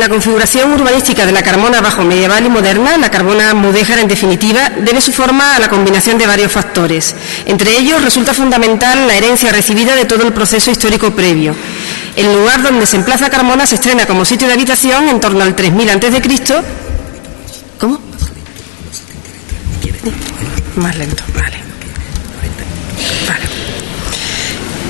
la configuración urbanística de la Carmona bajo medieval y moderna, la Carmona mudéjar, en definitiva, debe su forma a la combinación de varios factores. Entre ellos resulta fundamental la herencia recibida de todo el proceso histórico previo. El lugar donde se emplaza Carmona se estrena como sitio de habitación en torno al 3000 a.C. ¿Cómo? Más lento, vale.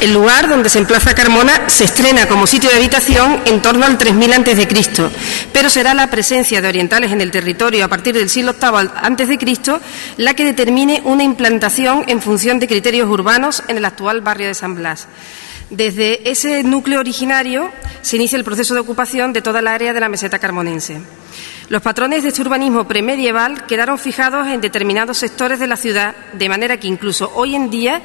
El lugar donde se emplaza Carmona se estrena como sitio de habitación en torno al 3000 a.C., pero será la presencia de orientales en el territorio a partir del siglo VIII a.C. la que determine una implantación en función de criterios urbanos en el actual barrio de San Blas. Desde ese núcleo originario se inicia el proceso de ocupación de toda el área de la meseta carmonense. Los patrones de este urbanismo premedieval quedaron fijados en determinados sectores de la ciudad, de manera que incluso hoy en día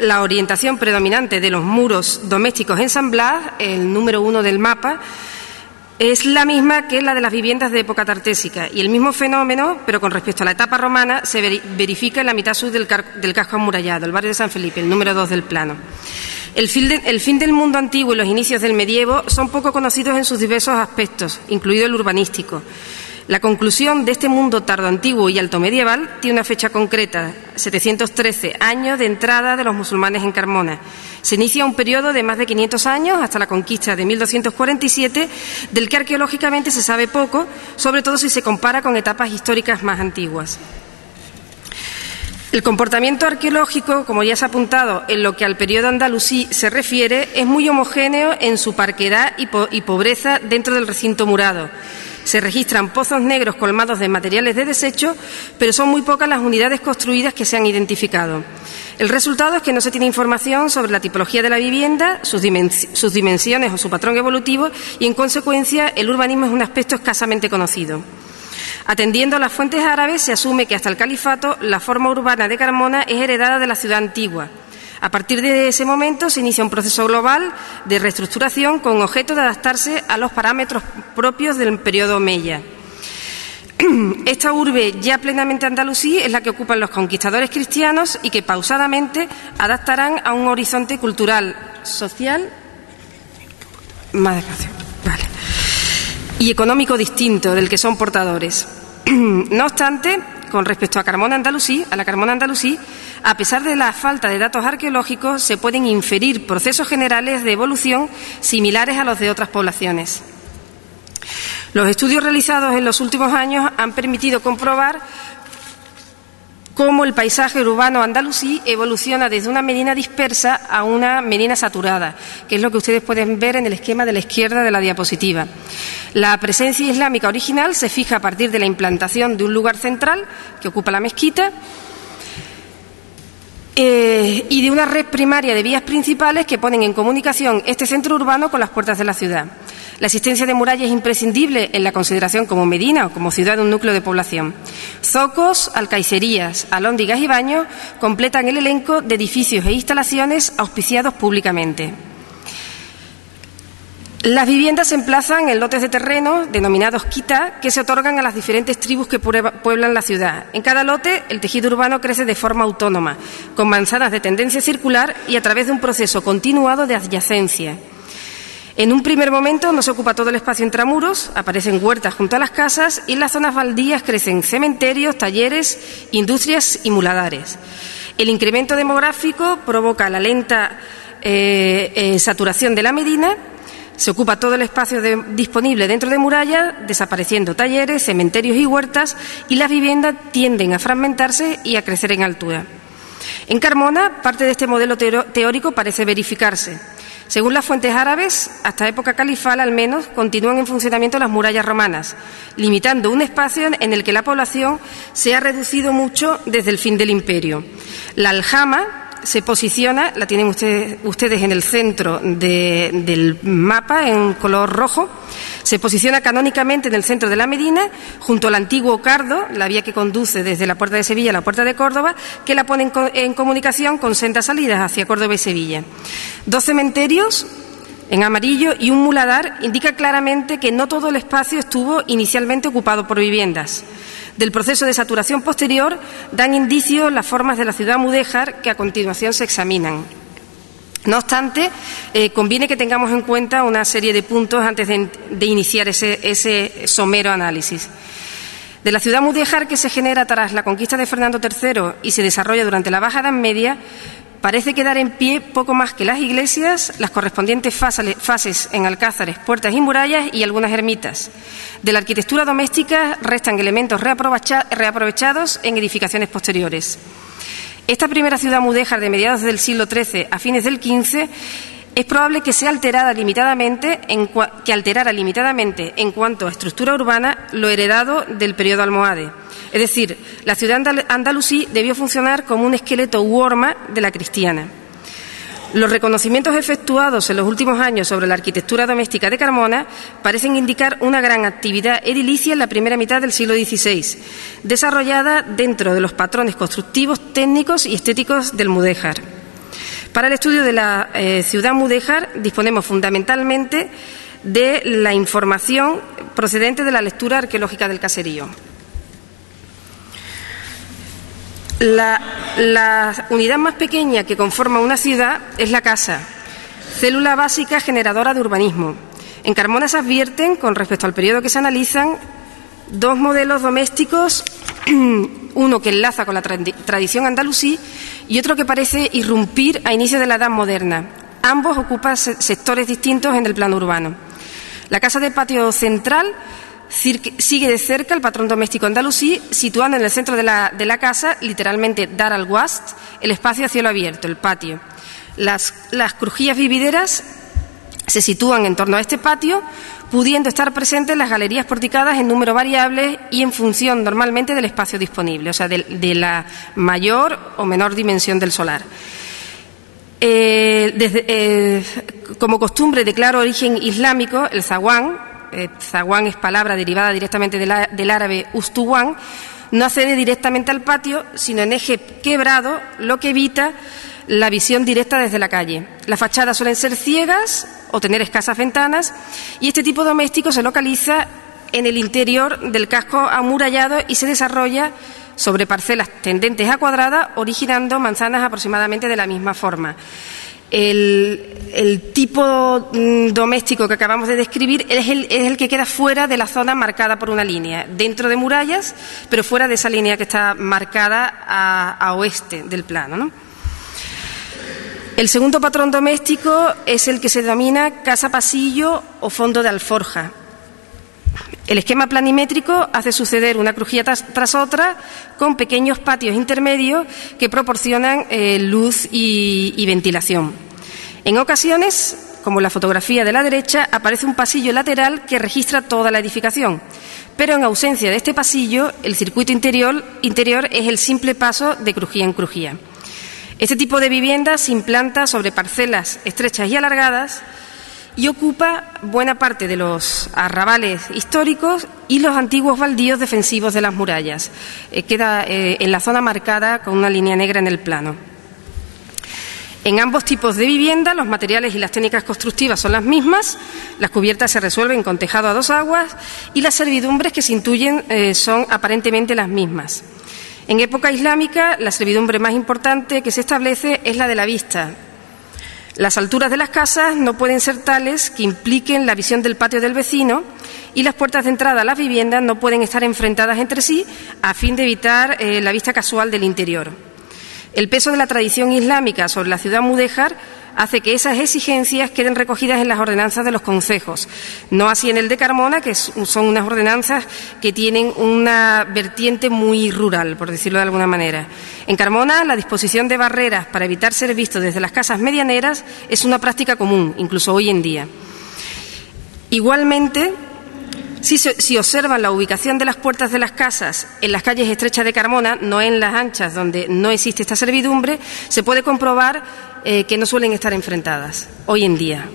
la orientación predominante de los muros domésticos en San Blas, el número 1 del mapa, es la misma que la de las viviendas de época tartésica, y el mismo fenómeno, pero con respecto a la etapa romana, se verifica en la mitad sur del casco amurallado, el barrio de San Felipe, el número 2 del plano. El fin del mundo antiguo y los inicios del medievo son poco conocidos en sus diversos aspectos, incluido el urbanístico. La conclusión de este mundo tardoantiguo y altomedieval tiene una fecha concreta, 713, año de entrada de los musulmanes en Carmona. Se inicia un periodo de más de 500 años, hasta la conquista de 1247, del que arqueológicamente se sabe poco, sobre todo si se compara con etapas históricas más antiguas. El comportamiento arqueológico, como ya se ha apuntado, en lo que al periodo andalusí se refiere, es muy homogéneo en su parquedad y pobreza dentro del recinto murado. Se registran pozos negros colmados de materiales de desecho, pero son muy pocas las unidades construidas que se han identificado. El resultado es que no se tiene información sobre la tipología de la vivienda, sus dimensiones o su patrón evolutivo, y, en consecuencia, el urbanismo es un aspecto escasamente conocido. Atendiendo a las fuentes árabes, se asume que hasta el califato la forma urbana de Carmona es heredada de la ciudad antigua. A partir de ese momento se inicia un proceso global de reestructuración con objeto de adaptarse a los parámetros propios del periodo omeya. Esta urbe ya plenamente andalusí es la que ocupan los conquistadores cristianos y que pausadamente adaptarán a un horizonte cultural, social, más despacio, vale, y económico distinto del que son portadores. No obstante, con respecto a la Carmona andalusí, a pesar de la falta de datos arqueológicos, se pueden inferir procesos generales de evolución similares a los de otras poblaciones. Los estudios realizados en los últimos años han permitido comprobar cómo el paisaje urbano andalusí evoluciona desde una medina dispersa a una medina saturada, que es lo que ustedes pueden ver en el esquema de la izquierda de la diapositiva. La presencia islámica original se fija a partir de la implantación de un lugar central que ocupa la mezquita y de una red primaria de vías principales que ponen en comunicación este centro urbano con las puertas de la ciudad. La existencia de murallas es imprescindible en la consideración como medina o como ciudad de un núcleo de población. Zocos, alcaicerías, alhóndigas y baños completan el elenco de edificios e instalaciones auspiciados públicamente. Las viviendas se emplazan en lotes de terreno, denominados quita, que se otorgan a las diferentes tribus que pueblan la ciudad. En cada lote, el tejido urbano crece de forma autónoma, con manzanas de tendencia circular y a través de un proceso continuado de adyacencia. En un primer momento no se ocupa todo el espacio intramuros, aparecen huertas junto a las casas y en las zonas baldías crecen cementerios, talleres, industrias y muladares. El incremento demográfico provoca la lenta saturación de la medina. Se ocupa todo el espacio disponible dentro de murallas, desapareciendo talleres, cementerios y huertas, y las viviendas tienden a fragmentarse y a crecer en altura. En Carmona, parte de este modelo teórico parece verificarse. Según las fuentes árabes, hasta época califal al menos, continúan en funcionamiento las murallas romanas, limitando un espacio en el que la población se ha reducido mucho desde el fin del imperio. La aljama se posiciona, la tienen ustedes en el centro del mapa en color rojo, se posiciona canónicamente en el centro de la medina, junto al antiguo cardo, la vía que conduce desde la Puerta de Sevilla a la Puerta de Córdoba, que la pone en comunicación con sendas salidas hacia Córdoba y Sevilla. 2 cementerios en amarillo y un muladar indica claramente que no todo el espacio estuvo inicialmente ocupado por viviendas. Del proceso de saturación posterior dan indicio las formas de la ciudad mudéjar que a continuación se examinan. No obstante, conviene que tengamos en cuenta una serie de puntos antes de iniciar ese somero análisis. De la ciudad mudéjar que se genera tras la conquista de Fernando III y se desarrolla durante la Baja Edad Media, parece quedar en pie poco más que las iglesias, las correspondientes fases en alcázares, puertas y murallas y algunas ermitas. De la arquitectura doméstica restan elementos reaprovechados en edificaciones posteriores. Esta primera ciudad mudéjar de mediados del siglo XIII a fines del XV es probable que alterara limitadamente en cuanto a estructura urbana lo heredado del periodo almohade. Es decir, la ciudad andalusí debió funcionar como un esqueleto u horma de la cristiana. Los reconocimientos efectuados en los últimos años sobre la arquitectura doméstica de Carmona parecen indicar una gran actividad edilicia en la primera mitad del siglo XVI, desarrollada dentro de los patrones constructivos, técnicos y estéticos del mudéjar. Para el estudio de la ciudad mudéjar disponemos fundamentalmente de la información procedente de la lectura arqueológica del caserío. La unidad más pequeña que conforma una ciudad es la casa, célula básica generadora de urbanismo. En Carmona se advierten, con respecto al periodo que se analizan, dos modelos domésticos, uno que enlaza con la tradición andalusí y otro que parece irrumpir a inicios de la Edad Moderna. Ambos ocupan sectores distintos en el plano urbano. La casa de patio central sigue de cerca el patrón doméstico andalusí, situando en el centro de la casa, literalmente dar al wast, el espacio a cielo abierto, el patio. Las crujías vivideras se sitúan en torno a este patio, pudiendo estar presentes las galerías porticadas en número variable y en función normalmente del espacio disponible, o sea, de la mayor o menor dimensión del solar. Como costumbre de claro origen islámico, el zaguán, zaguán es palabra derivada directamente del árabe ustuwan, no accede directamente al patio, sino en eje quebrado, lo que evita la visión directa desde la calle. Las fachadas suelen ser ciegas o tener escasas ventanas y este tipo doméstico se localiza en el interior del casco amurallado y se desarrolla sobre parcelas tendentes a cuadrada, originando manzanas aproximadamente de la misma forma. El tipo doméstico que acabamos de describir es el que queda fuera de la zona marcada por una línea, dentro de murallas, pero fuera de esa línea que está marcada a oeste del plano, ¿no? El segundo patrón doméstico es el que se denomina casa-pasillo o fondo de alforja. El esquema planimétrico hace suceder una crujía tras otra con pequeños patios intermedios que proporcionan luz y ventilación. En ocasiones, como en la fotografía de la derecha, aparece un pasillo lateral que registra toda la edificación, pero en ausencia de este pasillo, el circuito interior es el simple paso de crujía en crujía. Este tipo de vivienda se implanta sobre parcelas estrechas y alargadas y ocupa buena parte de los arrabales históricos y los antiguos baldíos defensivos de las murallas. Queda en la zona marcada con una línea negra en el plano. En ambos tipos de vivienda, los materiales y las técnicas constructivas son las mismas, las cubiertas se resuelven con tejado a dos aguas y las servidumbres que se intuyen son aparentemente las mismas. En época islámica, la servidumbre más importante que se establece es la de la vista. Las alturas de las casas no pueden ser tales que impliquen la visión del patio del vecino y las puertas de entrada a las viviendas no pueden estar enfrentadas entre sí a fin de evitar la vista casual del interior. El peso de la tradición islámica sobre la ciudad mudéjar hace que esas exigencias queden recogidas en las ordenanzas de los concejos, no así en el de Carmona, que son unas ordenanzas que tienen una vertiente muy rural, por decirlo de alguna manera. En Carmona, la disposición de barreras para evitar ser visto desde las casas medianeras es una práctica común, incluso hoy en día. Igualmente, si observan la ubicación de las puertas de las casas en las calles estrechas de Carmona, no en las anchas donde no existe esta servidumbre, se puede comprobar que no suelen estar enfrentadas hoy en día.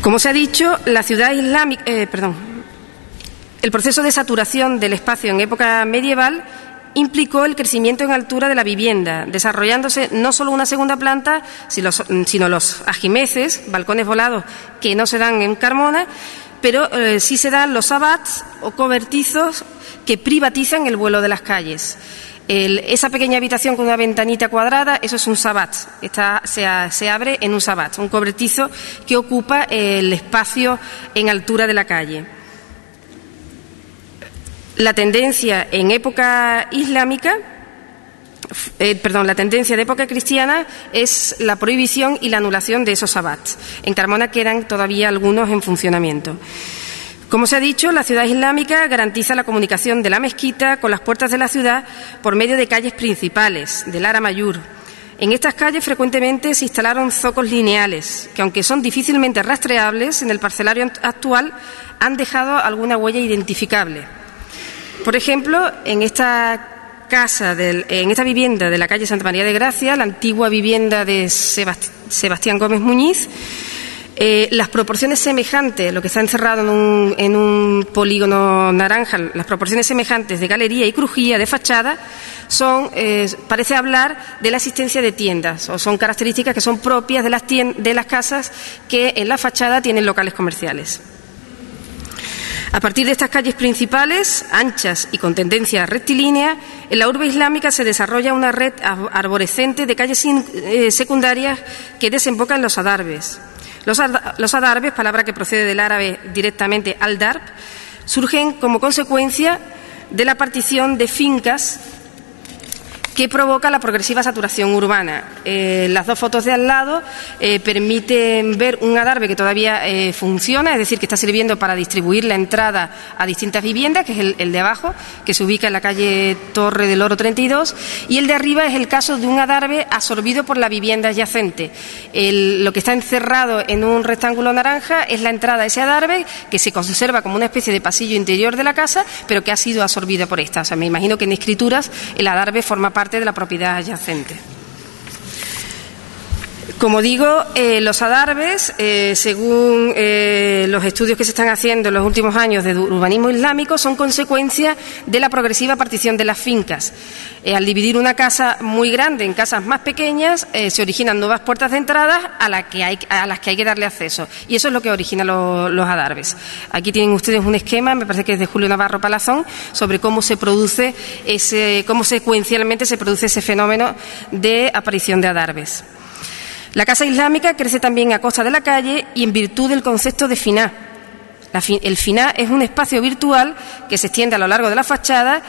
Como se ha dicho, la ciudad islámica, el proceso de saturación del espacio en época medieval implicó el crecimiento en altura de la vivienda, desarrollándose no solo una segunda planta, sino los ajimeces, balcones volados que no se dan en Carmona, pero sí se dan los abats o cobertizos que privatizan el vuelo de las calles. Esa pequeña habitación con una ventanita cuadrada, eso es un sabat. Se abre en un sabat, un cobertizo que ocupa el espacio en altura de la calle. La tendencia en época islámica, la tendencia de época cristiana es la prohibición y la anulación de esos sabats. En Carmona quedan todavía algunos en funcionamiento. Como se ha dicho, la ciudad islámica garantiza la comunicación de la mezquita con las puertas de la ciudad por medio de calles principales, del Ara Mayur. En estas calles frecuentemente se instalaron zocos lineales, que aunque son difícilmente rastreables, en el parcelario actual han dejado alguna huella identificable. Por ejemplo, en esta vivienda de la calle Santa María de Gracia, la antigua vivienda de Sebastián Gómez Muñiz, las proporciones semejantes, lo que está encerrado en un polígono naranja, las proporciones semejantes de galería y crujía de fachada parece hablar de la existencia de tiendas, o son características que son propias de las casas que en la fachada tienen locales comerciales. A partir de estas calles principales, anchas y con tendencia rectilínea, en la urbe islámica se desarrolla una red arborescente de calles secundarias que desembocan en los adarbes. Los adarbes, palabra que procede del árabe directamente al-darb, surgen como consecuencia de la partición de fincas que provoca la progresiva saturación urbana. Las dos fotos de al lado permiten ver un adarve que todavía funciona, es decir, que está sirviendo para distribuir la entrada a distintas viviendas, que es el de abajo, que se ubica en la calle Torre del Oro 32, y el de arriba es el caso de un adarve absorbido por la vivienda adyacente. Lo que está encerrado en un rectángulo naranja es la entrada a ese adarve, que se conserva como una especie de pasillo interior de la casa, pero que ha sido absorbida por esta. O sea, me imagino que en escrituras el adarve forma parte de la propiedad adyacente. Como digo, los adarbes, según los estudios que se están haciendo en los últimos años de urbanismo islámico, son consecuencia de la progresiva partición de las fincas. Al dividir una casa muy grande en casas más pequeñas, se originan nuevas puertas de entrada a las que hay que darle acceso. Y eso es lo que origina los adarbes. Aquí tienen ustedes un esquema, me parece que es de Julio Navarro Palazón, sobre cómo se produce cómo secuencialmente se produce ese fenómeno de aparición de adarbes. La casa islámica crece también a costa de la calle y en virtud del concepto de finá. El finá es un espacio virtual que se extiende a lo largo de la fachada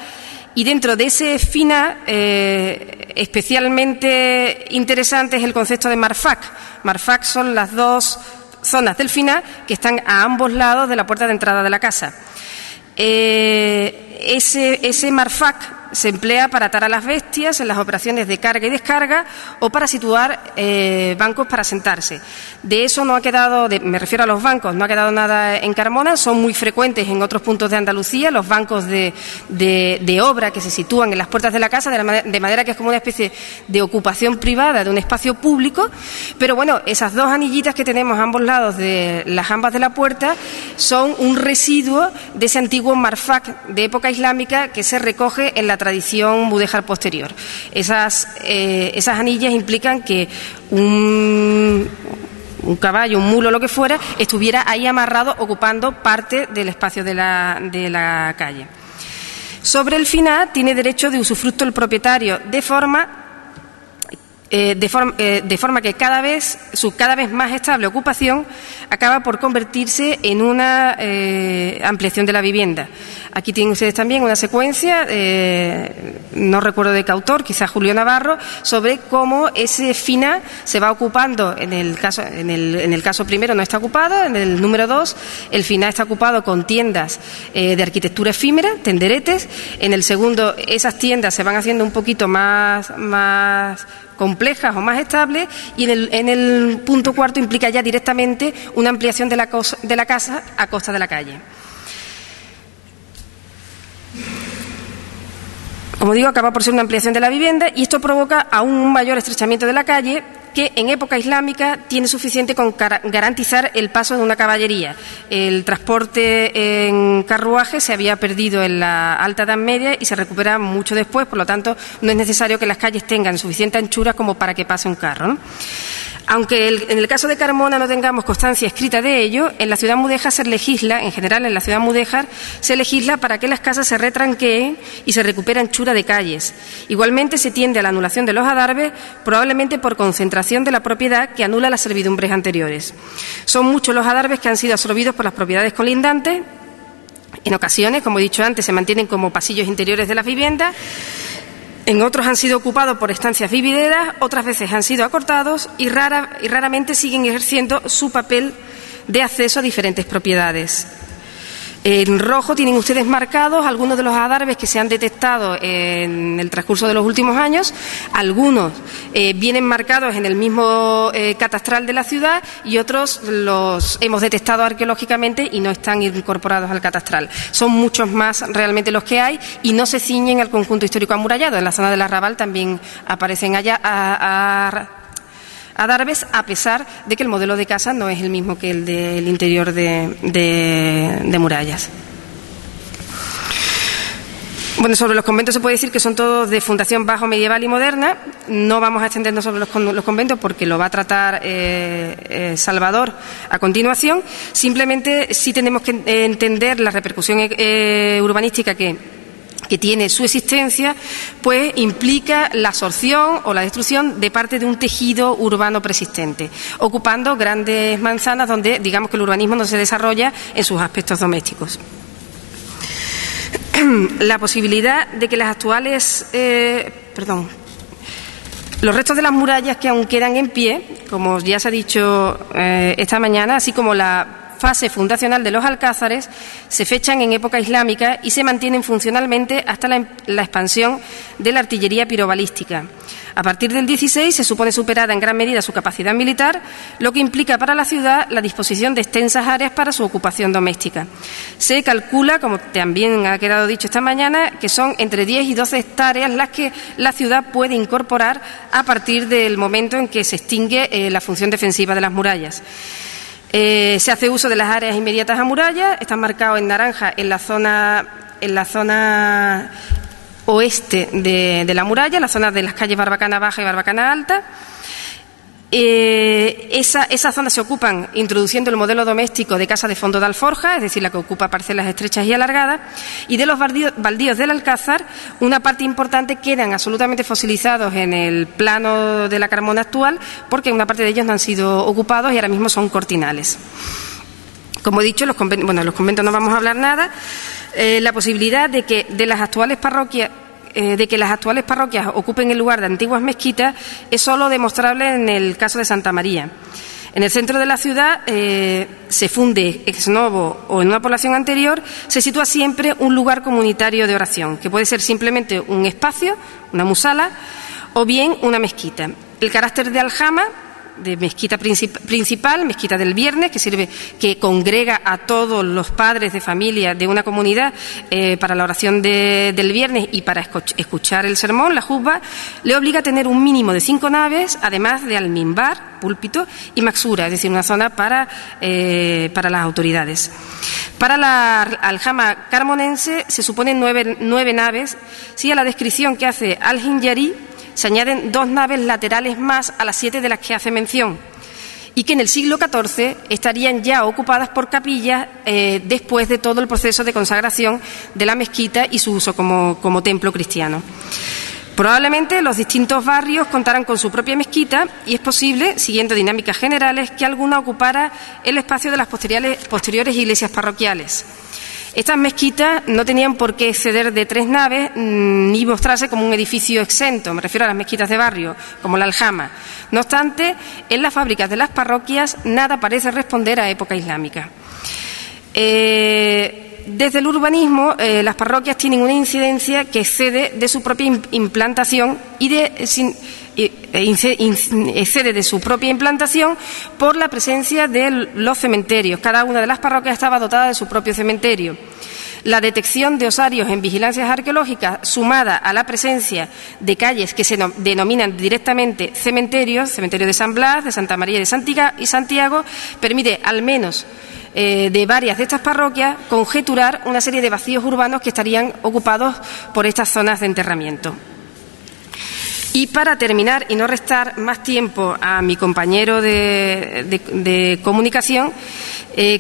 y dentro de ese finá especialmente interesante es el concepto de marfak. Marfak son las dos zonas del finá que están a ambos lados de la puerta de entrada de la casa. Ese marfak se emplea para atar a las bestias en las operaciones de carga y descarga o para situar bancos para sentarse. De eso no ha quedado, me refiero a los bancos, no ha quedado nada en Carmona, son muy frecuentes en otros puntos de Andalucía, los bancos de obra que se sitúan en las puertas de la casa, de manera que es como una especie de ocupación privada de un espacio público, pero bueno, esas dos anillitas que tenemos a ambos lados de las jambas de la puerta son un residuo de ese antiguo marfak de época islámica que se recoge en la tradición mudéjar posterior. Esas anillas implican que un caballo, un mulo, lo que fuera, estuviera ahí amarrado ocupando parte del espacio de la calle. Sobre el finá tiene derecho de usufructo el propietario de forma que su cada vez más estable ocupación acaba por convertirse en una ampliación de la vivienda. Aquí tienen ustedes también una secuencia, no recuerdo de qué autor, quizás Julio Navarro, sobre cómo ese finá se va ocupando. En el caso primero no está ocupado, en el número 2 el finá está ocupado con tiendas de arquitectura efímera, tenderetes. En el segundo esas tiendas se van haciendo un poquito más complejas o más estables, y en el punto cuarto implica ya directamente una ampliación de la casa a costa de la calle. Como digo, acaba por ser una ampliación de la vivienda y esto provoca aún un mayor estrechamiento de la calle que en época islámica tiene suficiente con garantizar el paso de una caballería. El transporte en carruaje se había perdido en la Alta Edad Media y se recupera mucho después, por lo tanto no es necesario que las calles tengan suficiente anchura como para que pase un carro, ¿no? Aunque en el caso de Carmona no tengamos constancia escrita de ello, en la ciudad mudéjar se legisla, en general en la ciudad mudéjar, se legisla para que las casas se retranqueen y se recupere anchura de calles. Igualmente se tiende a la anulación de los adarves, probablemente por concentración de la propiedad que anula las servidumbres anteriores. Son muchos los adarves que han sido absorbidos por las propiedades colindantes. En ocasiones, como he dicho antes, se mantienen como pasillos interiores de las viviendas. En otros han sido ocupados por estancias vivideras, otras veces han sido acortados y raramente siguen ejerciendo su papel de acceso a diferentes propiedades. En rojo tienen ustedes marcados algunos de los adarves que se han detectado en el transcurso de los últimos años. Algunos vienen marcados en el mismo catastral de la ciudad y otros los hemos detectado arqueológicamente y no están incorporados al catastral. Son muchos más realmente los que hay y no se ciñen al conjunto histórico amurallado. En la zona del Arrabal también aparecen adarves, a pesar de que el modelo de casa no es el mismo que el del interior de murallas. Bueno, sobre los conventos se puede decir que son todos de fundación bajo medieval y moderna. No vamos a extendernos sobre los conventos porque lo va a tratar Salvador a continuación. Simplemente sí tenemos que entender la repercusión urbanística que tiene su existencia, pues implica la absorción o la destrucción de parte de un tejido urbano persistente, ocupando grandes manzanas donde, digamos, que el urbanismo no se desarrolla en sus aspectos domésticos. La posibilidad de que las actuales, los restos de las murallas que aún quedan en pie, como ya se ha dicho esta mañana, así como la fase fundacional de los alcázares, se fechan en época islámica y se mantienen funcionalmente hasta la expansión de la artillería pirobalística. A partir del 16 se supone superada en gran medida su capacidad militar, lo que implica para la ciudad la disposición de extensas áreas para su ocupación doméstica. Se calcula, como también ha quedado dicho esta mañana, que son entre 10 y 12 hectáreas las que la ciudad puede incorporar a partir del momento en que se extingue la función defensiva de las murallas. Se hace uso de las áreas inmediatas a muralla, están marcados en naranja en la zona oeste de la muralla, la zona de las calles Barbacana Baja y Barbacana Alta. Esas zonas se ocupan introduciendo el modelo doméstico de casa de fondo de alforja, es decir, la que ocupa parcelas estrechas y alargadas, y de los baldíos del Alcázar, una parte importante quedan absolutamente fosilizados en el plano de la Carmona actual, porque una parte de ellos no han sido ocupados y ahora mismo son cortinales. Como he dicho, los conventos no vamos a hablar nada. La posibilidad de que las actuales parroquias ocupen el lugar de antiguas mezquitas es solo demostrable en el caso de Santa María. En el centro de la ciudad se funde ex novo o en una población anterior, se sitúa siempre un lugar comunitario de oración, que puede ser simplemente un espacio, una musala, o bien una mezquita. El carácter de aljama, de mezquita principal, mezquita del viernes, que congrega a todos los padres de familia de una comunidad para la oración del viernes y para escuchar el sermón, la juzba, le obliga a tener un mínimo de 5 naves, además de almimbar, púlpito y maxura, es decir, una zona para las autoridades. Para la aljama carmonense se suponen 9 naves, sí, a la descripción que hace Al-Hinjari se añaden 2 naves laterales más a las 7 de las que hace mención, y que en el siglo XIV estarían ya ocupadas por capillas después de todo el proceso de consagración de la mezquita y su uso como templo cristiano. Probablemente los distintos barrios contarán con su propia mezquita y es posible, siguiendo dinámicas generales, que alguna ocupara el espacio de las posteriores iglesias parroquiales. Estas mezquitas no tenían por qué exceder de 3 naves ni mostrarse como un edificio exento, me refiero a las mezquitas de barrio, como la aljama. No obstante, en las fábricas de las parroquias nada parece responder a época islámica. Desde el urbanismo, las parroquias tienen una incidencia que excede de su propia implantación excede de su propia implantación por la presencia de los cementerios. Cada una de las parroquias estaba dotada de su propio cementerio. La detección de osarios en vigilancias arqueológicas, sumada a la presencia de calles que se denominan directamente cementerios, cementerio de San Blas, de Santa María y Santiago, permite al menos de varias de estas parroquias conjeturar una serie de vacíos urbanos que estarían ocupados por estas zonas de enterramiento. Y para terminar y no restar más tiempo a mi compañero de comunicación,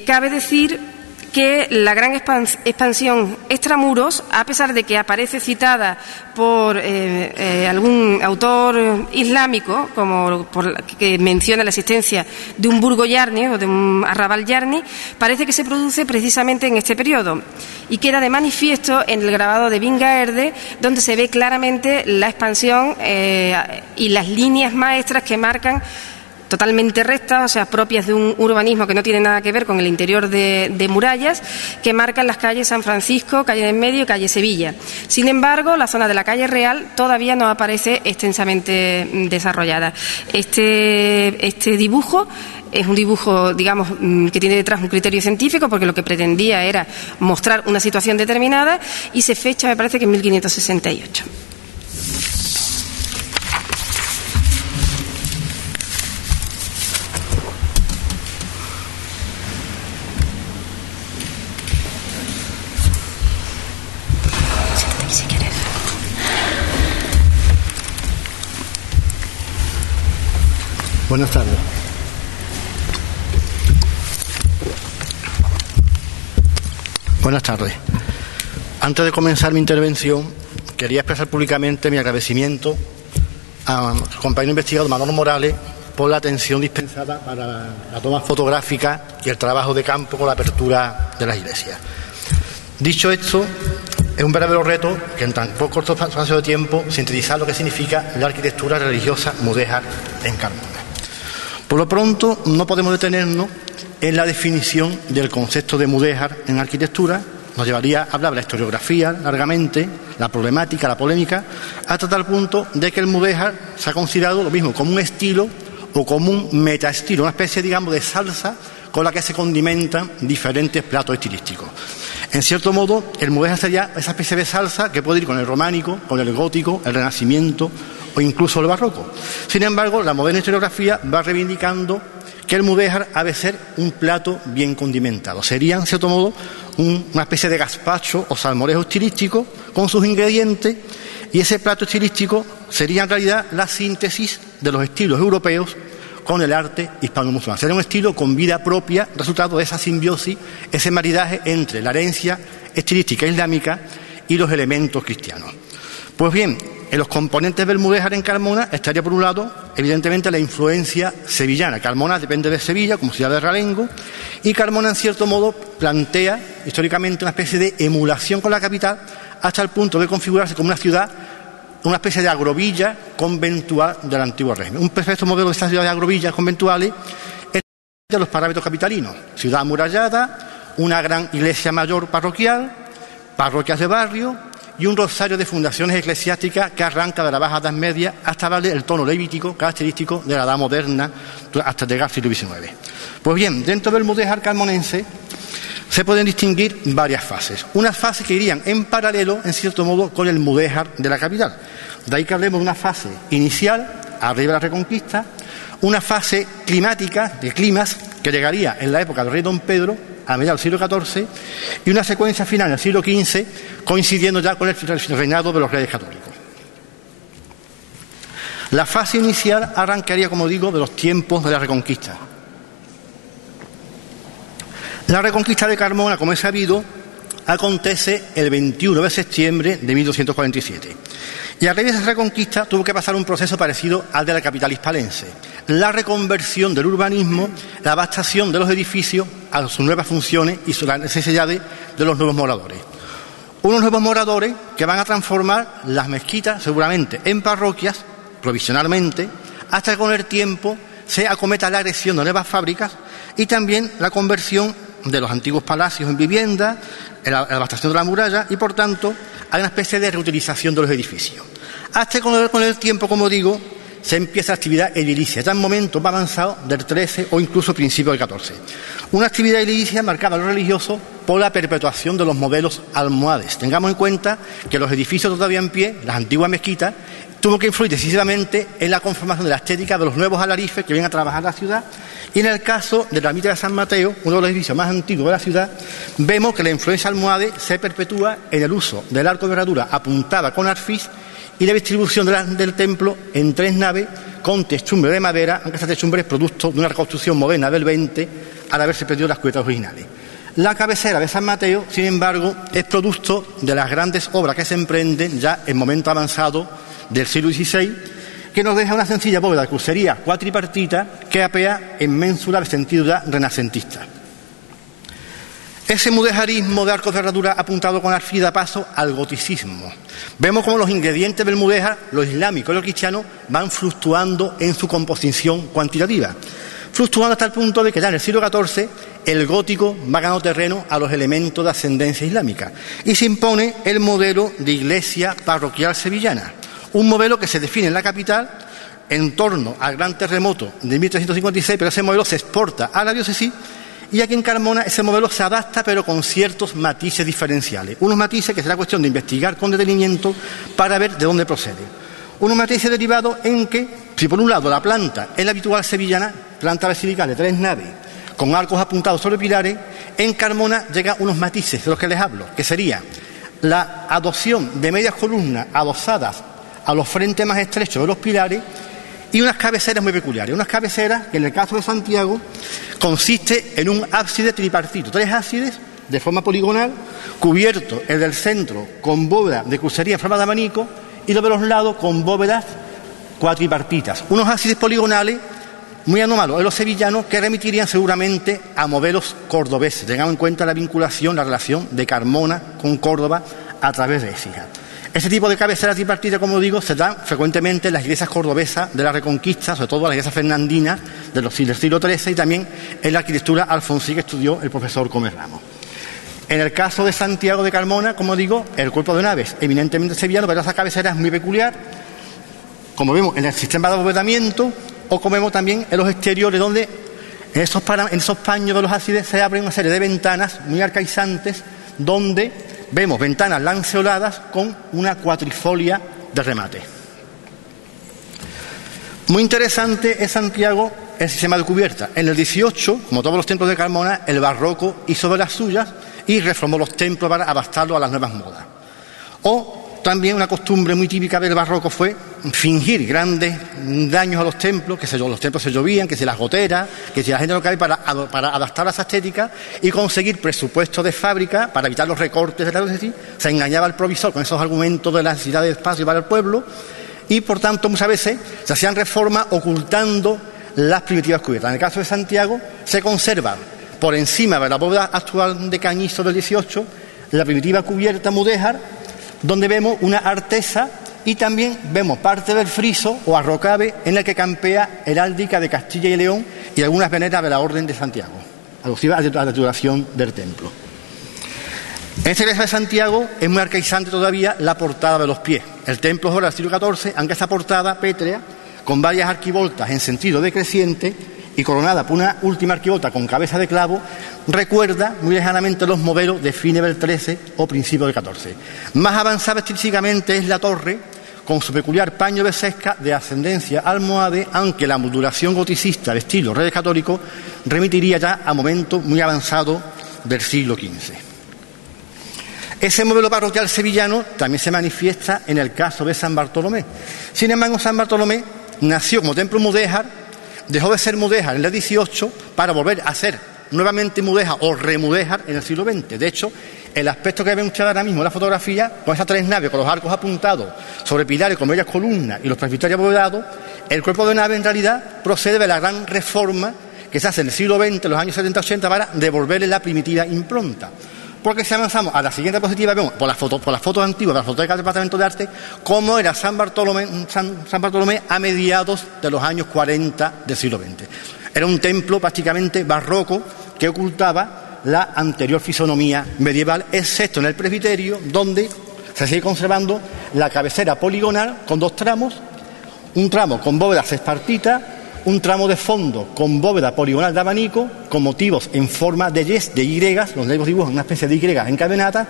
cabe decir que la gran expansión extramuros, a pesar de que aparece citada por algún autor islámico, que menciona la existencia de un burgo yarni o de un arrabal yarni, parece que se produce precisamente en este periodo. Y queda de manifiesto en el grabado de Bingaerde, donde se ve claramente la expansión y las líneas maestras que marcan, totalmente rectas, o sea, propias de un urbanismo que no tiene nada que ver con el interior de murallas, que marcan las calles San Francisco, calle del Medio y calle Sevilla. Sin embargo, la zona de la calle Real todavía no aparece extensamente desarrollada. Este dibujo es un dibujo, digamos, que tiene detrás un criterio científico, porque lo que pretendía era mostrar una situación determinada, y se fecha, me parece que en 1568. Buenas tardes. Buenas tardes. Antes de comenzar mi intervención, quería expresar públicamente mi agradecimiento a mi compañero investigador Manolo Morales por la atención dispensada para la toma fotográfica y el trabajo de campo con la apertura de las iglesias. Dicho esto, es un verdadero reto que en tan poco corto espacio de tiempo sintetizar lo que significa la arquitectura religiosa mudéjar en Carmona. Por lo pronto, no podemos detenernos en la definición del concepto de mudéjar en arquitectura. Nos llevaría a hablar de la historiografía largamente, la problemática, la polémica, hasta tal punto de que el mudéjar se ha considerado lo mismo como un estilo o como un metaestilo, una especie, digamos, de salsa con la que se condimentan diferentes platos estilísticos. En cierto modo, el mudéjar sería esa especie de salsa que puede ir con el románico, con el gótico, el renacimiento o incluso el barroco. Sin embargo, la moderna historiografía va reivindicando que el mudéjar ha de ser un plato bien condimentado. Sería, en cierto modo, una especie de gazpacho o salmorejo estilístico con sus ingredientes, y ese plato estilístico sería en realidad la síntesis de los estilos europeos con el arte hispano-musulmán. Sería un estilo con vida propia, resultado de esa simbiosis, ese maridaje entre la herencia estilística islámica y los elementos cristianos. Pues bien, en los componentes del mudéjar en Carmona estaría, por un lado, evidentemente la influencia sevillana. Carmona depende de Sevilla, como ciudad de realengo, y Carmona, en cierto modo, plantea históricamente una especie de emulación con la capital, hasta el punto de configurarse como una ciudad, una especie de agrovilla conventual del antiguo régimen. Un perfecto modelo de estas ciudades agrovillas conventuales es de los parámetros capitalinos: ciudad amurallada, una gran iglesia mayor parroquial, parroquias de barrio y un rosario de fundaciones eclesiásticas que arranca de la Baja Edad Media hasta darle el tono levítico característico de la Edad Moderna hasta llegar al siglo XIX. Pues bien, dentro del mudéjar carmonense se pueden distinguir varias fases. Unas fases que irían en paralelo, en cierto modo, con el mudéjar de la capital. De ahí que hablemos de una fase inicial, arriba de la Reconquista, una fase climática, de climas, que llegaría en la época del rey Don Pedro, a mediados del siglo XIV, y una secuencia final en el siglo XV, coincidiendo ya con el reinado de los reyes católicos. La fase inicial arrancaría, como digo, de los tiempos de la Reconquista. La Reconquista de Carmona, como es sabido, acontece el 21 de septiembre de 1247. Y a raíz de esa reconquista tuvo que pasar un proceso parecido al de la capital hispalense: la reconversión del urbanismo, la adaptación de los edificios a sus nuevas funciones y las necesidades de los nuevos moradores. Unos nuevos moradores que van a transformar las mezquitas seguramente en parroquias, provisionalmente, hasta que con el tiempo se acometa la erección de nuevas fábricas y también la conversión de los antiguos palacios en viviendas, la adaptación de la muralla, y por tanto hay una especie de reutilización de los edificios. Hasta que con el tiempo, como digo, se empieza la actividad edilicia, ya en momentos más avanzados del XIII o incluso principios del XIV. Una actividad edilicia marcada en lo religioso por la perpetuación de los modelos almohades. Tengamos en cuenta que los edificios todavía en pie, las antiguas mezquitas, tuvo que influir decisivamente en la conformación de la estética de los nuevos alarifes que vienen a trabajar en la ciudad. Y en el caso de la ermita de San Mateo, uno de los edificios más antiguos de la ciudad, vemos que la influencia almohade se perpetúa en el uso del arco de herradura apuntada con alfiz y la distribución del templo en 3 naves con techumbre de madera, aunque esta techumbre es producto de una reconstrucción moderna del 20 al haberse perdido las cubiertas originales. La cabecera de San Mateo, sin embargo, es producto de las grandes obras que se emprenden ya en momento avanzado del siglo XVI, que nos deja una sencilla bóveda de crucería cuatripartita que apea en ménsula de sentido ya renacentista. Ese mudéjarismo de arco de herradura apuntado con alfil da paso al goticismo. Vemos cómo los ingredientes del mudéjar, lo islámico y lo cristiano, van fluctuando en su composición cuantitativa. Fluctuando hasta el punto de que ya en el siglo XIV el gótico va ganando terreno a los elementos de ascendencia islámica y se impone el modelo de iglesia parroquial sevillana, un modelo que se define en la capital en torno al gran terremoto de 1356, pero ese modelo se exporta a la diócesis. Y aquí en Carmona ese modelo se adapta, pero con ciertos matices diferenciales. Unos matices que será cuestión de investigar con detenimiento para ver de dónde procede. Unos matices derivados en que, si por un lado la planta es la habitual sevillana, planta basilical de 3 naves, con arcos apuntados sobre pilares, en Carmona llegan unos matices de los que les hablo, que sería la adopción de medias columnas adosadas a los frentes más estrechos de los pilares, y unas cabeceras muy peculiares. Unas cabeceras que en el caso de Santiago consiste en un ábside tripartito, 3 ábsides de forma poligonal, cubierto el del centro con bóveda de crucería en forma de abanico y los de los lados con bóvedas cuatripartitas. Unos ábsides poligonales muy anómalos de los sevillanos que remitirían seguramente a modelos cordobeses, tengamos en cuenta la vinculación, la relación de Carmona con Córdoba a través de Écija. Ese tipo de cabecera tripartita, como digo, se da frecuentemente en las iglesias cordobesas de la Reconquista, sobre todo en las iglesias fernandinas del siglo XIII y también en la arquitectura alfonsí que estudió el profesor Gómez Ramos. En el caso de Santiago de Carmona, como digo, el cuerpo de naves eminentemente sevillano, pero esa cabecera es muy peculiar, como vemos en el sistema de abovedamiento o como vemos también en los exteriores, donde en esos paños de los ábsides se abren una serie de ventanas muy arcaizantes, donde vemos ventanas lanceoladas con una cuatrifolia de remate. Muy interesante es Santiago el sistema de cubierta. En el 18, como todos los templos de Carmona, el barroco hizo de las suyas y reformó los templos para adaptarlos a las nuevas modas. O también una costumbre muy típica del barroco fue fingir grandes daños a los templos, que los templos se llovían, que si las goteras, que si la gente no cabe, para adaptar a esa estética y conseguir presupuestos de fábrica para evitar los recortes de la diócesis. Se engañaba al provisor con esos argumentos de la necesidad de espacio para el pueblo y, por tanto, muchas veces se hacían reformas ocultando las primitivas cubiertas. En el caso de Santiago se conserva por encima de la bóveda actual de cañizo del 18 la primitiva cubierta mudéjar, donde vemos una artesa y también vemos parte del friso o arrocabe en el que campea heráldica de Castilla y León y algunas veneras de la Orden de Santiago, alusiva a la titulación del templo. En esta iglesia de Santiago es muy arcaizante todavía la portada de los pies. El templo es del siglo XIV, aunque esta portada pétrea, con varias arquivoltas en sentido decreciente y coronada por una última arquivolta con cabeza de clavo, recuerda muy lejanamente los modelos de fines del XIII o principios del XIV. Más avanzada estilísticamente es la torre, con su peculiar paño de sesca de ascendencia almohade, aunque la modulación goticista de estilo Reyes Católicos remitiría ya a momentos muy avanzados del siglo XV. Ese modelo parroquial sevillano también se manifiesta en el caso de San Bartolomé. Sin embargo, San Bartolomé nació como templo mudéjar, dejó de ser mudéjar en el 18 para volver a ser nuevamente mudéjar o remudéjar en el siglo XX. De hecho, el aspecto que ven ustedes ahora mismo en la fotografía, con esas 3 naves, con los arcos apuntados sobre pilares con bellas columnas y los presbiterios abovedados, el cuerpo de nave en realidad procede de la gran reforma que se hace en el siglo XX, en los años 70-80, para devolverle la primitiva impronta. Porque si avanzamos a la siguiente diapositiva, vemos por las fotos antiguas de la fototeca del Departamento de Arte, cómo era San Bartolomé a mediados de los años 40 del siglo XX. Era un templo prácticamente barroco que ocultaba la anterior fisonomía medieval, excepto en el presbiterio, donde se sigue conservando la cabecera poligonal con 2 tramos, un tramo con bóvedas espartitas, un tramo de fondo con bóveda poligonal de abanico, con motivos en forma de Y, de Y, los negros dibujan una especie de Y encadenada,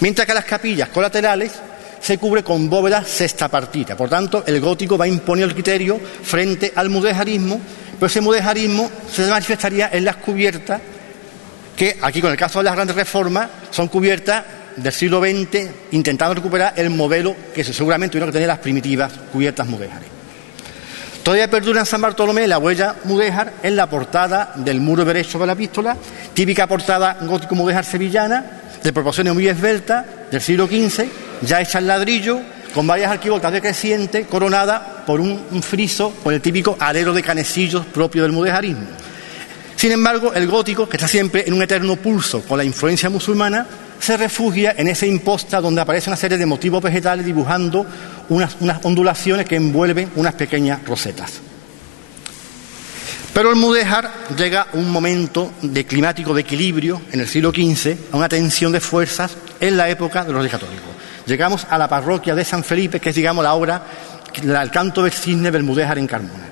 mientras que las capillas colaterales se cubre con bóveda sextapartita. Por tanto, el gótico va a imponer el criterio frente al mudéjarismo, pero ese mudéjarismo se manifestaría en las cubiertas, que aquí con el caso de las grandes reformas son cubiertas del siglo XX intentando recuperar el modelo que seguramente tuvieron que tener las primitivas cubiertas mudéjares. Todavía perdura en San Bartolomé la huella mudéjar en la portada del muro derecho de la epístola, típica portada gótico mudéjar sevillana, de proporciones muy esbeltas, del siglo XV, ya hecha en ladrillo, con varias arquivoltas decrecientes, coronada por un friso con el típico alero de canecillos propio del mudéjarismo. Sin embargo, el gótico, que está siempre en un eterno pulso con la influencia musulmana, se refugia en esa imposta donde aparece una serie de motivos vegetales dibujando unas ondulaciones que envuelven unas pequeñas rosetas. Pero el mudéjar llega a un momento climático de equilibrio en el siglo XV, a una tensión de fuerzas en la época de los Reyes Católicos. Llegamos a la parroquia de San Felipe, que es, digamos, la obra, el canto del cisne del mudéjar en Carmona.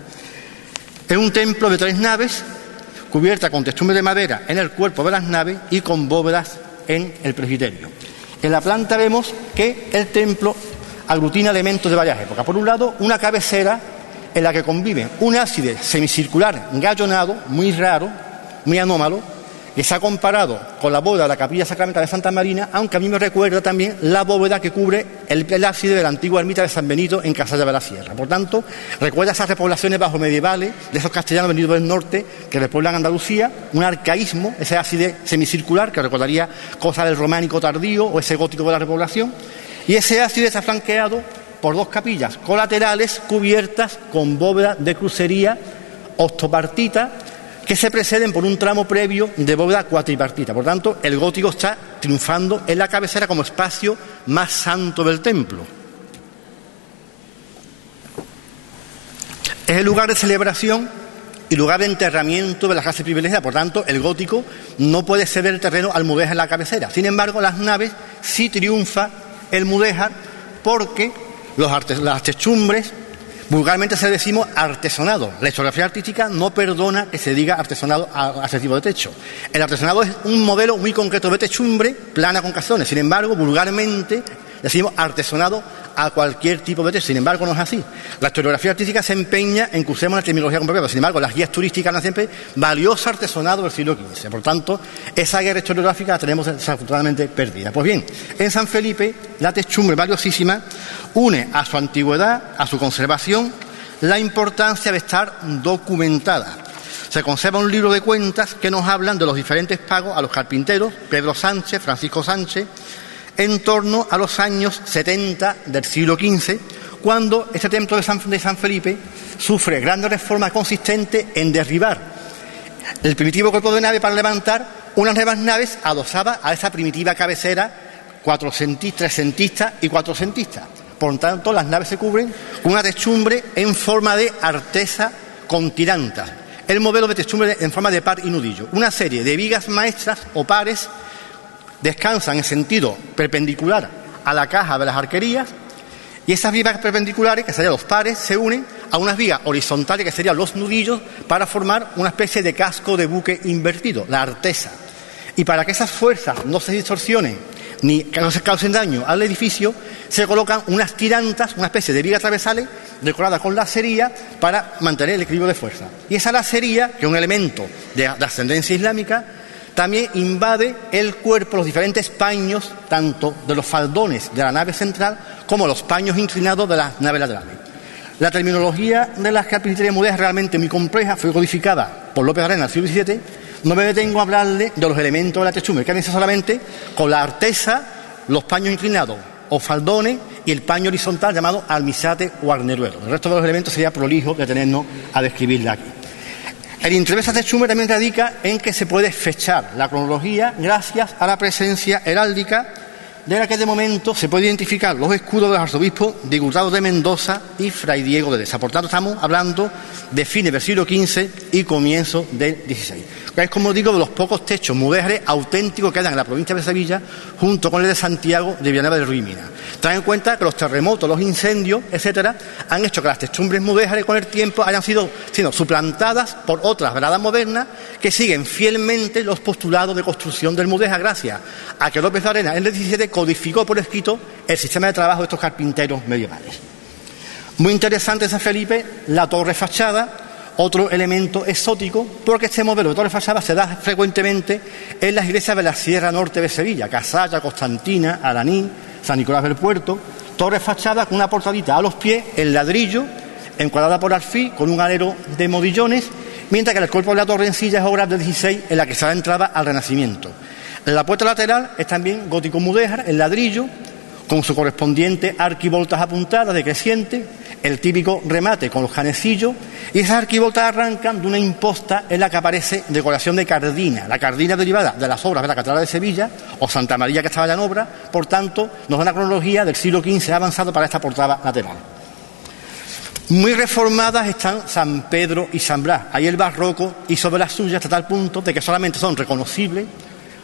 Es un templo de 3 naves, cubierta con techumbre de madera en el cuerpo de las naves y con bóvedas en el presbiterio. En la planta vemos que el templo aglutina elementos de varias épocas. Por un lado, una cabecera en la que conviven un ábside semicircular gallonado, muy raro, muy anómalo, que se ha comparado con la bóveda de la capilla sacramental de Santa Marina, aunque a mí me recuerda también la bóveda que cubre el ábside de la antigua ermita de San Benito en Casalla de la Sierra. Por tanto, recuerda esas repoblaciones bajo medievales de esos castellanos venidos del norte que repoblan Andalucía, un arcaísmo, ese ábside semicircular que recordaría cosas del románico tardío o ese gótico de la repoblación, y ese ábside está flanqueado por 2 capillas colaterales cubiertas con bóveda de crucería octopartita, que se preceden por un tramo previo de bóveda cuatripartita. Por tanto, el gótico está triunfando en la cabecera como espacio más santo del templo. Es el lugar de celebración y lugar de enterramiento de la clase privilegiada. Por tanto, el gótico no puede ceder el terreno al mudéjar en la cabecera. Sin embargo, las naves sí triunfa el mudéjar porque las techumbres, vulgarmente se le decimos artesonado. La historiografía artística no perdona que se diga artesonado a ese tipo de techo. El artesonado es un modelo muy concreto de techumbre, plana con cazones. Sin embargo, vulgarmente decimos artesonado a cualquier tipo de techo. Sin embargo, no es así. La historiografía artística se empeña en que usemos la terminología completa. Sin embargo, las guías turísticas hablan siempre valioso artesonado del siglo XV. Por tanto, esa guerra historiográfica la tenemos desafortunadamente perdida. Pues bien, en San Felipe, la techumbre valiosísima une a su antigüedad, a su conservación, la importancia de estar documentada. Se conserva un libro de cuentas que nos hablan de los diferentes pagos a los carpinteros, Pedro Sánchez, Francisco Sánchez, en torno a los años 70 del siglo XV, cuando este templo de San Felipe sufre grandes reformas consistentes en derribar el primitivo cuerpo de nave para levantar unas nuevas naves adosadas a esa primitiva cabecera trescentista y cuatrocentista. Por tanto, las naves se cubren con una techumbre en forma de artesa con tirantas. El modelo de techumbre en forma de par y nudillo. Una serie de vigas maestras o pares descansan en sentido perpendicular a la caja de las arquerías, y esas vigas perpendiculares, que serían los pares, se unen a unas vigas horizontales, que serían los nudillos, para formar una especie de casco de buque invertido, la artesa. Y para que esas fuerzas no se distorsionen ni que no se causen daño al edificio, se colocan unas tirantas, una especie de vigas transversales decoradas con lacería para mantener el equilibrio de fuerza. Y esa lacería, que es un elemento de ascendencia islámica, también invade el cuerpo, los diferentes paños, tanto de los faldones de la nave central como los paños inclinados de las naves laterales. La terminología de las carpinterías modernas es realmente muy compleja, fue codificada por López Arena en el siglo XVII. No me detengo a hablarle de los elementos de la techumbre, quédense solamente con la artesa, los paños inclinados o faldones y el paño horizontal llamado almisate o arneruelo. El resto de los elementos sería prolijo detenernos a describirla aquí. El interés de esta techumbre también radica en que se puede fechar la cronología gracias a la presencia heráldica de la que de momento se puede identificar los escudos de los arzobispos Diputados de Mendoza y Fray Diego de Deza. Por tanto, estamos hablando de fines del siglo XV y comienzo del XVI. Es, como digo, de los pocos techos mudéjares auténticos que quedan en la provincia de Sevilla, junto con el de Santiago de Villanueva del Ruiz y Mina. Ten en cuenta que los terremotos, los incendios, etcétera, han hecho que las techumbres mudéjares con el tiempo hayan sido suplantadas por otras veradas modernas que siguen fielmente los postulados de construcción del mudéjar, gracias a que López de Arena en el XVII codificó por escrito el sistema de trabajo de estos carpinteros medievales. Muy interesante en San Felipe la torre fachada, otro elemento exótico, porque este modelo de torre fachada se da frecuentemente en las iglesias de la Sierra Norte de Sevilla, Casalla, Constantina, Alaní, San Nicolás del Puerto, torre fachada con una portadita a los pies, en ladrillo, encuadrada por alfil, con un alero de modillones, mientras que el cuerpo de la torre en sí es obra del 16, en la que se da entrada al Renacimiento. La puerta lateral es también gótico mudéjar, en ladrillo, con su correspondiente arquivoltas apuntadas decreciente, el típico remate con los canecillos, y esas arquivoltas arrancan de una imposta en la que aparece decoración de cardina, la cardina derivada de las obras de la Catedral de Sevilla o Santa María, que estaba ya en obra. Por tanto, nos da una cronología del siglo XV avanzado para esta portada lateral. Muy reformadas están San Pedro y San Blas. Ahí el barroco hizo de las suyas hasta tal punto de que solamente son reconocibles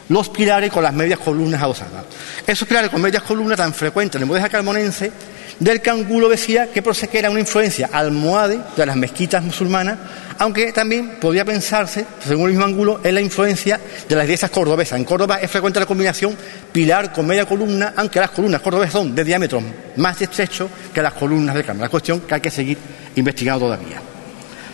los pilares con las medias columnas adosadas. Esos pilares con medias columnas tan frecuentes en el mudéjar carmonense, del que Angulo decía que era una influencia almohade de las mezquitas musulmanas, aunque también podría pensarse, según el mismo Angulo, en la influencia de las iglesias cordobesas. En Córdoba es frecuente la combinación pilar con media columna, aunque las columnas cordobesas son de diámetro más estrecho que las columnas de Carmen. La cuestión que hay que seguir investigando todavía.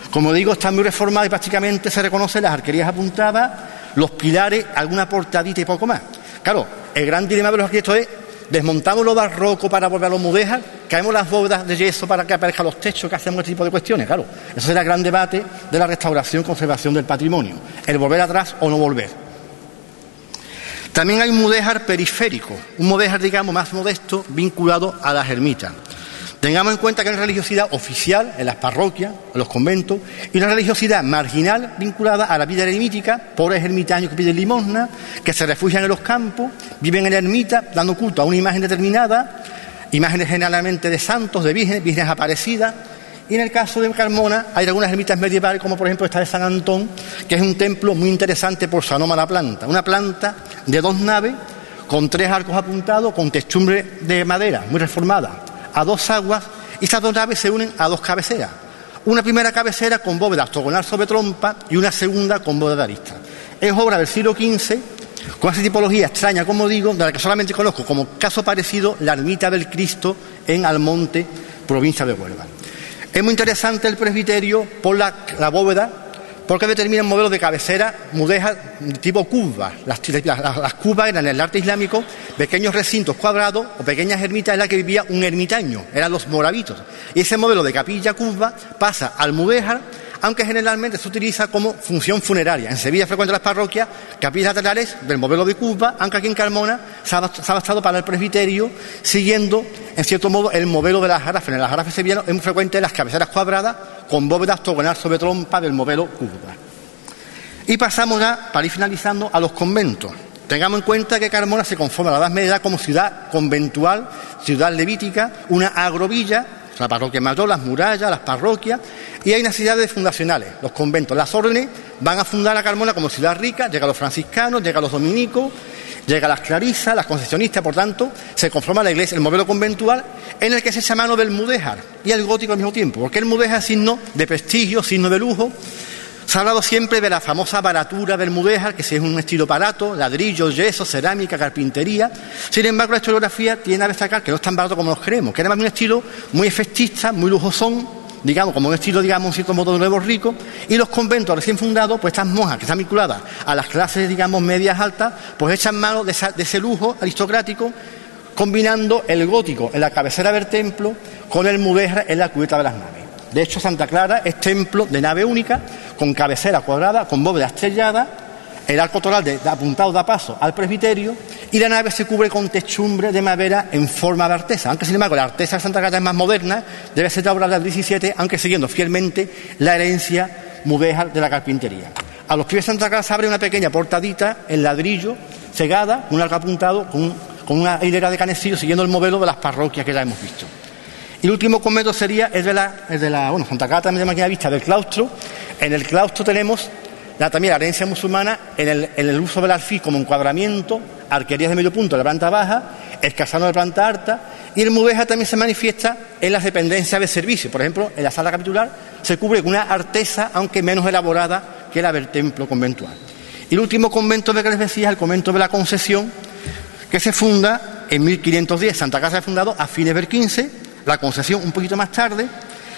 Como digo, está muy reformada y prácticamente se reconocen las arquerías apuntadas, los pilares, alguna portadita y poco más. Claro, el gran dilema de los arquitectos es: desmontamos lo barroco para volver a los mudéjar, caemos las bóvedas de yeso para que aparezcan los techos, que hacemos este tipo de cuestiones. Claro, ese será el gran debate de la restauración y conservación del patrimonio, el volver atrás o no volver. También hay un mudéjar periférico, un mudéjar, digamos, más modesto, vinculado a las ermitas. Tengamos en cuenta que hay una religiosidad oficial en las parroquias, en los conventos, y una religiosidad marginal vinculada a la vida eremítica, pobres ermitaños que piden limosna, que se refugian en los campos, viven en la ermita dando culto a una imagen determinada, imágenes generalmente de santos, de vírgenes aparecidas. Y en el caso de Carmona hay algunas ermitas medievales, como por ejemplo esta de San Antón, que es un templo muy interesante por su anómala planta, una planta de 2 naves con 3 arcos apuntados, con techumbre de madera muy reformada, a 2 aguas, y estas 2 naves se unen a 2 cabeceras. Una primera cabecera con bóveda octogonal sobre trompa y una segunda con bóveda de arista. Es obra del siglo XV, con esa tipología extraña, como digo, de la que solamente conozco como caso parecido la ermita del Cristo en Almonte, provincia de Huelva. Es muy interesante el presbiterio por la bóveda, porque determina un modelo de cabecera mudéjar tipo cubas. Las cubas eran en el arte islámico pequeños recintos cuadrados o pequeñas ermitas en las que vivía un ermitaño, eran los moravitos. Y ese modelo de capilla cuba pasa al mudéjar, aunque generalmente se utiliza como función funeraria. En Sevilla frecuentan las parroquias capillas laterales del modelo de Cuba, aunque aquí en Carmona se ha adaptado para el presbiterio, siguiendo, en cierto modo, el modelo de las jarafas. En las jarafas sevillanas es muy frecuente las cabeceras cuadradas con bóveda octogonal sobre trompa del modelo Cuba. Y pasamos ya, para ir finalizando, a los conventos. Tengamos en cuenta que Carmona se conforma a la Edad Media como ciudad conventual, ciudad levítica, una agrovilla, la parroquia mayor, las murallas, las parroquias, y hay necesidades fundacionales, los conventos. Las órdenes van a fundar a Carmona como ciudad rica, llegan los franciscanos, llegan los dominicos, llegan las clarisas, las concesionistas. Por tanto, se conforma la iglesia, el modelo conventual, en el que se echa mano del mudéjar y el gótico al mismo tiempo, porque el mudéjar es signo de prestigio, signo de lujo. Se ha hablado siempre de la famosa baratura del mudéjar, que si es un estilo barato, ladrillo, yeso, cerámica, carpintería. Sin embargo, la historiografía tiene a destacar que no es tan barato como nos creemos, que era más un estilo muy efectista, muy lujosón, digamos, como un estilo, digamos, en cierto modo de nuevo rico. Y los conventos recién fundados, pues estas monjas que están vinculadas a las clases, digamos, medias altas, pues echan mano de ese lujo aristocrático, combinando el gótico en la cabecera del templo con el mudéjar en la cubierta de las naves. De hecho, Santa Clara es templo de nave única, con cabecera cuadrada, con bóveda estrellada, el arco toral apuntado da paso al presbiterio, y la nave se cubre con techumbre de madera en forma de artesa. Aunque, sin embargo, la artesa de Santa Clara es más moderna, debe ser de obra del XVII, aunque siguiendo fielmente la herencia mudéjar de la carpintería. A los pies de Santa Clara se abre una pequeña portadita en ladrillo, cegada, un arco apuntado, con una hilera de canecillos, siguiendo el modelo de las parroquias que ya hemos visto. Y el último convento sería el de la Santa Clara también de máquina vista del claustro. En el claustro tenemos también la herencia musulmana en el uso del alfil como encuadramiento, arquerías de medio punto de la planta baja, escarzano de planta alta, y el mudéjar también se manifiesta en las dependencias de servicio. Por ejemplo, en la sala capitular se cubre con una artesa, aunque menos elaborada que la del templo conventual. Y el último convento de que les decía es el convento de la Concesión, que se funda en 1510. Santa Clara se ha fundado a fines del 15, la Concesión un poquito más tarde.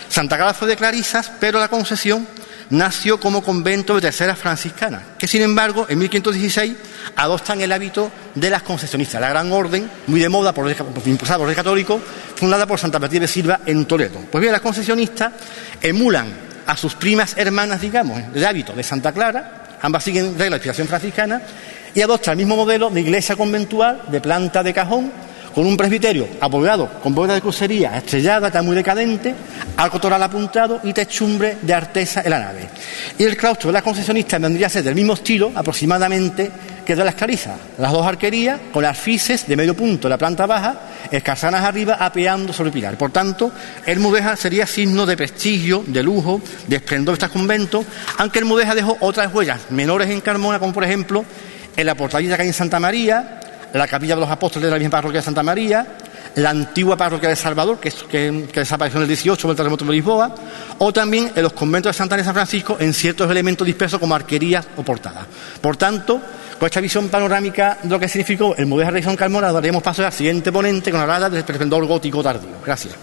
Santa Clara fue de clarisas, pero la Concesión nació como convento de terceras franciscanas, que sin embargo en 1516 adoptan el hábito de las concesionistas, la gran orden, muy de moda, impulsada por el católico, fundada por Santa María de Silva en Toledo. Pues bien, las concesionistas emulan a sus primas hermanas, digamos, el hábito de Santa Clara, ambas siguen reglas de inspiración franciscana, y adoptan el mismo modelo de iglesia conventual de planta de cajón, con un presbiterio abovedado con bóveda de crucería estrellada, está muy decadente, arco toral apuntado y techumbre de artesa en la nave. Y el claustro de las concesionistas vendría a ser del mismo estilo aproximadamente que de las Clarisas, las dos arquerías con arfices de medio punto en la planta baja, escarzanas arriba, apeando sobre el pilar. Por tanto, el Mudéjar sería signo de prestigio, de lujo, de esplendor de estos conventos, aunque el Mudéjar dejó otras huellas menores en Carmona, como por ejemplo en la portalilla que hay en Santa María, la capilla de los apóstoles de la misma parroquia de Santa María, la antigua parroquia de Salvador, que desapareció en el 18 por el terremoto de Lisboa, o también en los conventos de Santa Ana y San Francisco en ciertos elementos dispersos como arquerías o portadas. Por tanto, con esta visión panorámica de lo que significó el Mudéjar de San Carmona, daremos paso al siguiente ponente con la rada del esplendor gótico tardío. Gracias.